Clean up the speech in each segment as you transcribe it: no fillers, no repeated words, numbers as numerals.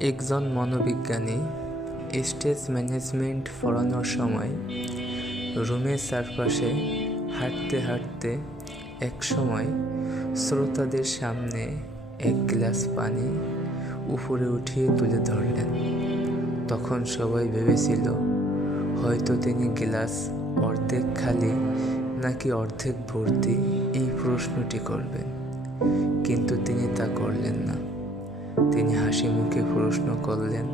একজন মনোবিজ্ঞানী stage management পড়ানোর সময় রুমের চারপাশে হাঁটতে হাঁটতে একসময় শ্রোতাদের সামনে এক গ্লাস পানি উপরে উঠিয়ে তুলে ধরলেন। তখন সবাই ভেবেছিল হয়তো তিনি গ্লাস অর্ধেক খালি নাকি অর্ধেক ভর্তি এই প্রশ্নটি করবেন, কিন্তু তিনি তা করলেন না। তিনি হাসি মুখে প্রশ্ন করলেন,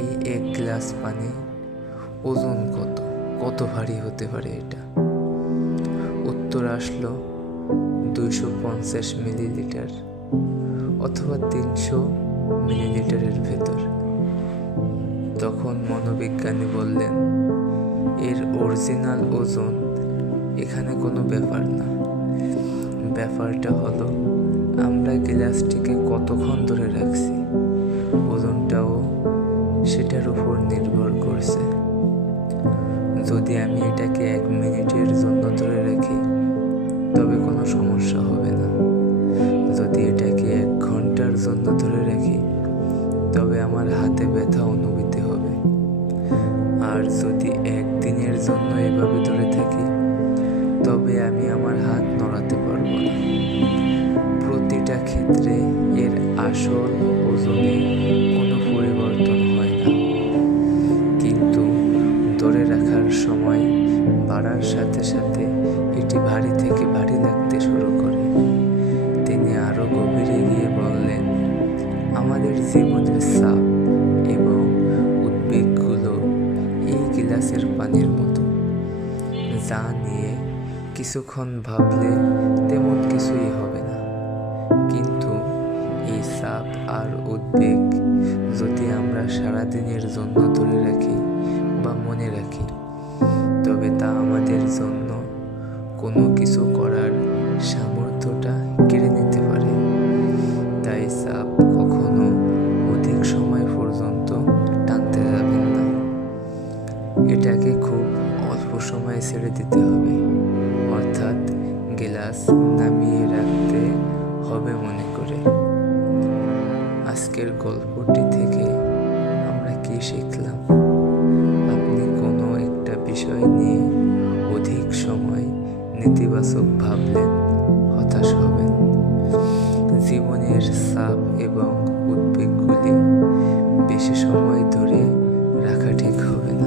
এই এক গ্লাস পানি ওজন কত ভারী হতে পারে এটা? উত্তর আসলো 250 মিলিলিটার অথবা 300 মিলিলিটারের ভেতর। তখন মনোবিজ্ঞানী বললেন, এর অরিজিনাল ওজন এখানে কোনো ব্যাপার না। ব্যাপারটা হলো আমরা গ্লাসটিকে কতক্ষণ ধরে রাখছি, ওজনটাও সেটার উপর নির্ভর করছে। যদি আমি এটাকে 1 মিনিটের জন্য ধরে রাখি তবে কোনো সমস্যা হবে না। যদি এটাকে 1 ঘন্টার জন্য ধরে রাখি তবে আমার হাতে ব্যথা অনুভূতি হবে। আর যদি 1 দিনের জন্য এভাবে ধরে থাকি তবে আমি আমার হাত নড়াতে পারবো না। প্রতিটা ক্ষেত্রে এর আসল ওজনে কোনো পরিবর্তন হয় না, কিন্তু ধরে রাখার সময় বাড়ার সাথে সাথে এটি ভারী থেকে ভারী লাগতে শুরু করে। তিনি আরো গভীরে গিয়ে বললেন, আমাদের জীবনের চাপ এবং উদ্বেগগুলো এই গ্লাসের পানির মতো, যা নিয়ে কিছুক্ষণ ভাবলে তেমন কিছুই হবে না, কিন্তু এই চাপ আর উদ্বেগ যদি আমরা সারাদিনের জন্য ধরে রাখি বা মনে রাখি তবে তা আমাদের জন্য কোনো কিছু করার সামর্থ্যটা কেড়ে নিতে পারে। তাই চাপ কখনো অধিক সময় পর্যন্ত টানতে যাবেন না, এটাকে খুব অল্প সময় ছেড়ে দিতে হবে, অর্থাৎ গ্লাস নামিয়ে রাখতে হবে মনে করে। আজকের গল্পটি থেকে আমরা কি শিখলাম? আপনি কোনো একটা বিষয় নিয়ে অধিক সময় নেতিবাচক ভাবলেন, হতাশ হবেন। জীবনের চাপ এবং উদ্বেগগুলি বেশি সময় ধরে রাখা ঠিক হবে।